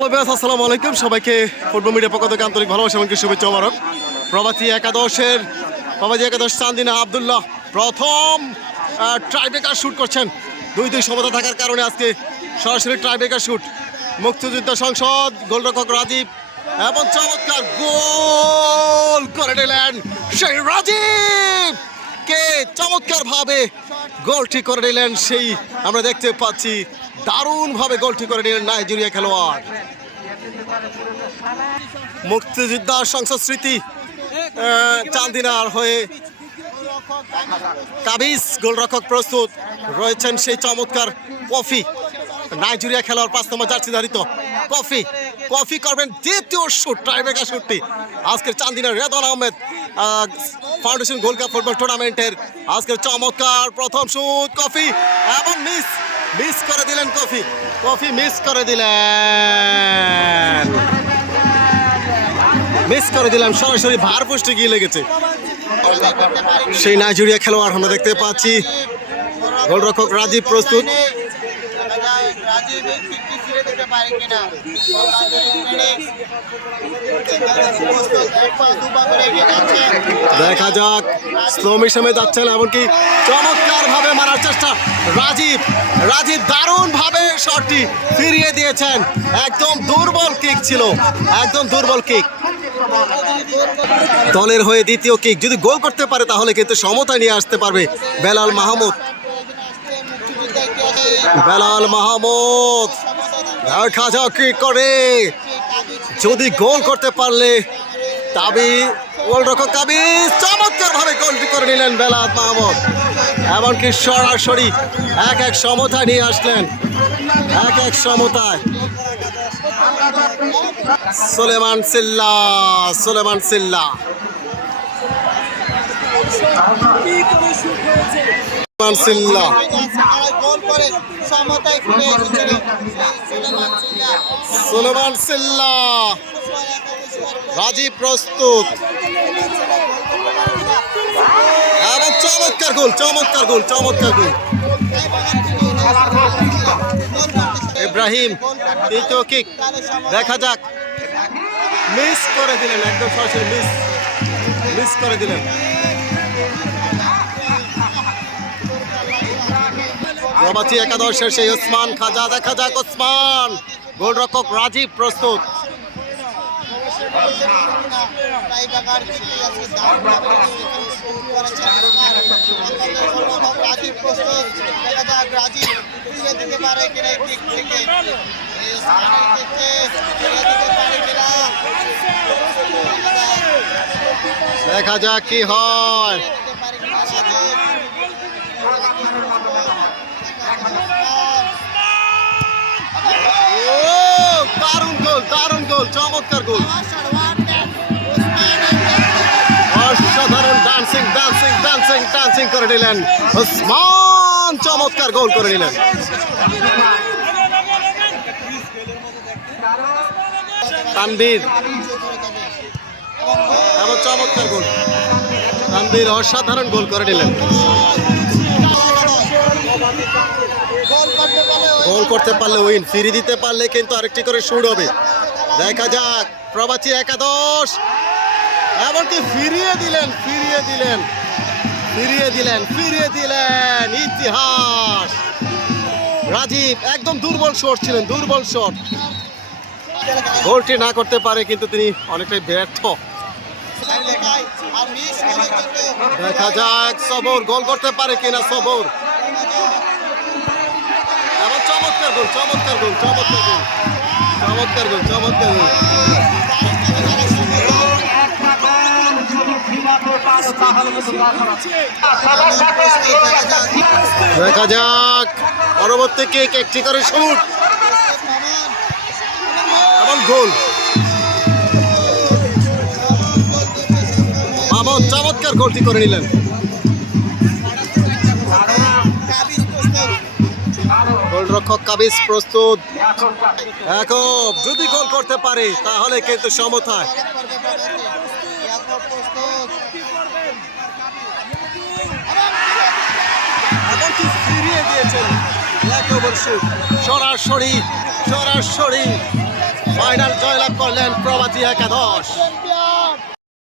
আসসালামু আলাইকুম সবাইকে ফুটবল মিডিয়া পক্ষ থেকে আন্তরিক ভালোবাসা এবং শুভেচ্ছা মোবারক। প্রবাসী একাদশ চান্দিনা আব্দুল্লাহ প্রথম ট্রাইব্রেকার শুট করছেন। 2-2 সমতা থাকার কারণে আজকে সরাসরি ট্রাইব্রেকার শুট। মুক্তিযোদ্ধা সংসদ গোলরক্ষক রাজীব এবং চমৎকার গোল করে নিলেন সেই রাজীব কে চমৎকার ভাবে গোলটি করে নিলেন। সেই আমরা দেখতে পাচ্ছি দারুণভাবে গোলটি করে নিলেন নাইজেরিয়া খেলোয়াড়। মুক্তিযোদ্ধা সংসদ স্মৃতি চান্দিনার হয়ে কাবিস গোলরক্ষক প্রস্তুত রয়েছেন সেই চমৎকার কফি নাইজেরিয়া খেলোয়াড় 5 নম্বর জার্সি ধারিত কফি করবেন দ্বিতীয় শুট ট্রাইব্রেকার শুটটি আজকের চান্দিনার Redwan Ahmed Foundation Gold Cup football টুর্নামেন্টের আজকের চমৎকার প্রথম শুট কফি এবং মিস করে দিলেন কফি মিস করে দিলাম সরাসরি ভার পোস্টে গিয়ে লেগেছে সেই নাইজেরিয়া খেলোয়াড় আমরা দেখতে পাচ্ছি। গোলরক্ষক রাজীব প্রস্তুত। দেখা যাক স্লো মিশনে যাচ্ছেন এমনকি চমৎকার ভাবে মারার চেষ্টা রাজীব দারুণ ভাবে শটটি ফিরিয়ে দিয়েছেন। একদম দুর্বল কিক ছিল, একদম দুর্বল কিক। দলের হয়ে দ্বিতীয় কিক যদি গোল করতে পারে তাহলে কিন্তু সমতায় নিয়ে আসতে পারবে বেলাল মাহমুদ। দেখা যাক কি করে, যদি গোল করতে পারলে গোলরক্ষক কাবিস চমৎকার ভাবে গোলটি করে নিলেন বেলাল মাহমুদ। এমনকি সরাসরি এক সমতায় নিয়ে আসলেন, এক সমতায়। সুলেমান সিল্লা রাজীব প্রস্তুত এবং চমৎকার গোল ইব্রাহিম তৃতীয় কিক। দেখা যাক, মিস করে দিলেন, একদম সরাসরি মিস করে দিলেন। প্রবাসী একাদশের সেই ওসমান খাজা। দেখা যাক ওসমান। গোলরক্ষক রাজীব প্রস্তুত। দেখা যাক কি হয়। দারুণ গোল, চমৎকার গোল, অসাধারণ ডান্সিং করে নিলেন ওসমান। চমৎকার গোল করে নিলেন। তানভীর এবং চমৎকার গোল, তানভীর অসাধারণ গোল করে নিলেন। গোল করতে পারলে উইন, ফিরিয়ে দিতে পারলে কিন্তু আরেকটি করে শুট হবে। দেখা যাক প্রবাসী একাদশ এমনকি ফিরিয়ে দিলেন ইতিহাস। রাজীব একদম দুর্বল শট গোলটি না করতে পারে কিন্তু তিনি অনেকটাই ব্যর্থ। দেখা যাক সবর গোল করতে পারে কিনা। সবর এবং চমৎকার গোল। দেখা যাক পরবর্তী কিক, একটি করে শুট এবং গোল। মাহমুদ চমৎকার গোলটি করে নিলেন। গোলরক্ষক কাবিস প্রস্তুত। যদি গোল করতে পারে তাহলে কিন্তু সমতায়। ফিরিয়ে দিয়েছেন সরাসরি ফাইনাল জয়লাভ করলেন প্রবাসী একাদশ।